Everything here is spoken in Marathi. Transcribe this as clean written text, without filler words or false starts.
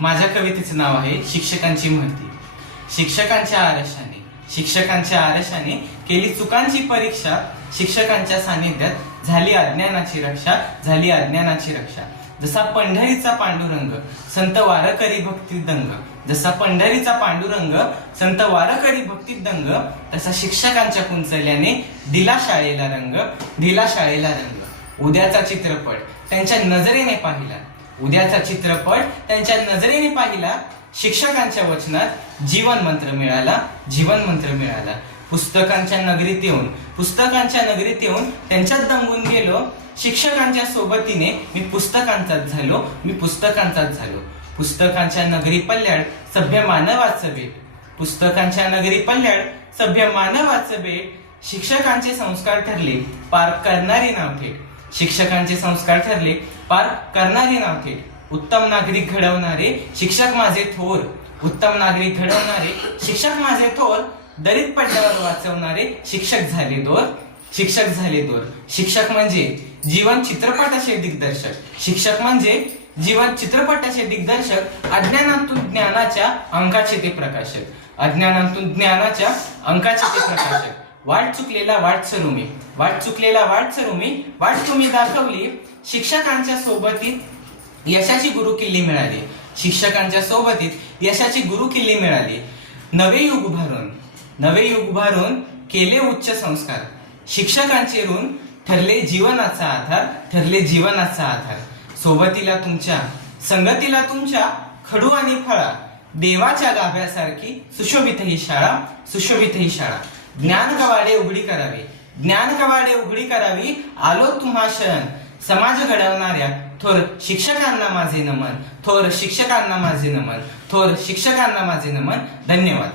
माझ्या कवितेचं नाव आहे शिक्षकांची महती। शिक्षकांच्या आरशाने केली चुकांची परीक्षा, शिक्षकांच्या सानिध्यात झाली अज्ञानाची रक्षा। जसा पंढरीचा पांडुरंग संत वारकरी भक्ती दंग, तसा शिक्षकांच्या कुंचल्याने दिला शाळेला रंग। उद्याचा चित्रपट त्यांच्या नजरेने पाहिला, शिक्षकांच्या वचनात जीवन मंत्र मिळाला। पुस्तकांच्या नगरीत येऊन त्यांच्यात दंगून गेलो, शिक्षकांच्या सोबतीने मी पुस्तकांचाच झालो। पुस्तकांच्या नगरी पल्ल्याड सभ्य मानवाचं बेट, शिक्षकांचे संस्कार ठरले पार करणारे नाव थेट। उत्तम नागरिक घडवणारे शिक्षक माझे थोर, दरीत पडल्यावर वाचवणारे शिक्षक झाले दोर। शिक्षक म्हणजे जीवन चित्रपटाचे दिग्दर्शक, अज्ञानातून ज्ञानाच्या अंकाचे ते प्रकाशक। वाट चुकलेला वाट तुम्ही दाखवली, शिक्षकांच्या सोबतीत यशाची गुरुकिल्ली मिळाली। नवे युग भारून केले उच्च संस्कार, शिक्षकांचे ऋण ठरले जीवनाचा आधार। सोबतीला तुमच्या संगतीला तुमच्या खडू आणि फळा, देवाच्या गाभ्यासारखी सुशोभित ही शाळा। ज्ञान कवाडे उघडी करावी, आलो तुम्हा शरण। समाज घडवणाऱ्या थोर शिक्षकांना माझे नमन। धन्यवाद।